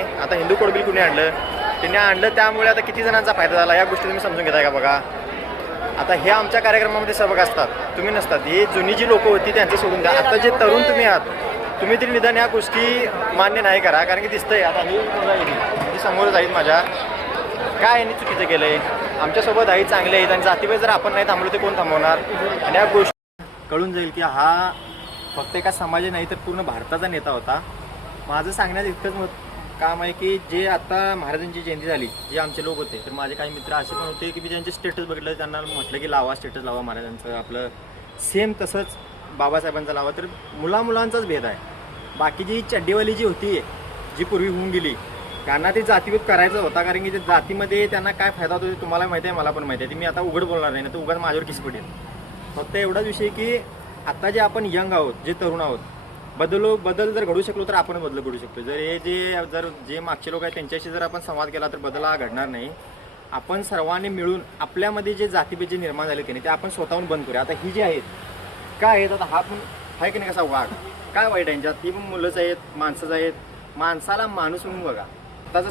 आता Hindu code bill कुणी आणलं, त्यांनी आणलं त्यामुळे आता किती जणांचा फायदा झाला या गोष्टी तुम्ही समजून घेताय का बघा. आता हे आमच्या कार्यक्रमामध्ये सहभाग असतात, तुम्ही नसतात. हे जुनी जी लोकं होती त्यांचं सोडून द्या. आता जे तरुण तुम्ही आहात, तुम्ही तरी निदान या गोष्टी मान्य नाही करा. कारण की दिसतंय आता ही समोरच आहेत माझ्या, काय यांनी चुकीचं केलं आहे. आमच्यासोबत आई चांगले आहेत आणि जातीबाई जर आपण नाही थांबलो ते कोण थांबवणार. आणि या गोष्टी कळून जाईल की हा फक्त एका समाज नाही तर पूर्ण भारताचा नेता होता. माझं सांगण्यात इतकंच काम आहे की जे आता महाराजांची जयंती झाली, जे आमचे लोक होते, तर माझे काही मित्र असे पण होते की मी ज्यांचे स्टेटस बघितलं त्यांना म्हटलं की लावा स्टेटस लावा महाराजांचं. आपलं सेम तसंच बाबासाहेबांचा लावा. तर मुलांचाच भेद आहे. बाकी जी चड्डीवाली जी होती, जी पूर्वी होऊन गेली, त्यांना ते जातीभेद करायचं होता. कारण की ते जातीमध्ये त्यांना काय फायदा होतो ते तुम्हाला माहिती आहे, मला पण माहिती आहे. ते मी आता उघड बोलणार नाही, तर उगाच माझ्यावर किस पडेल. फक्त एवढाच विषय की आता जे आपण यंग आहोत, जे तरुण आहोत, बदल जर घडू शकलो तर आपण बदल घडू शकतो. जे मागचे लोक आहेत त्यांच्याशी जर आपण संवाद केला तर बदल हा घडणार नाही. आपण सर्वांनी मिळून आपल्यामध्ये जे जातीभेद जे निर्माण झाले की नाही ते आपण स्वतःहून बंद करूया. आता ही जी आहेत काय आहेत, आता हा पण आहे की नाही कसा वाघ, काय वाईट आहे यांच्यात. ती पण मुलंच आहेत, माणसंच आहेत. माणसाला माणूस म्हणून बघा. आताचं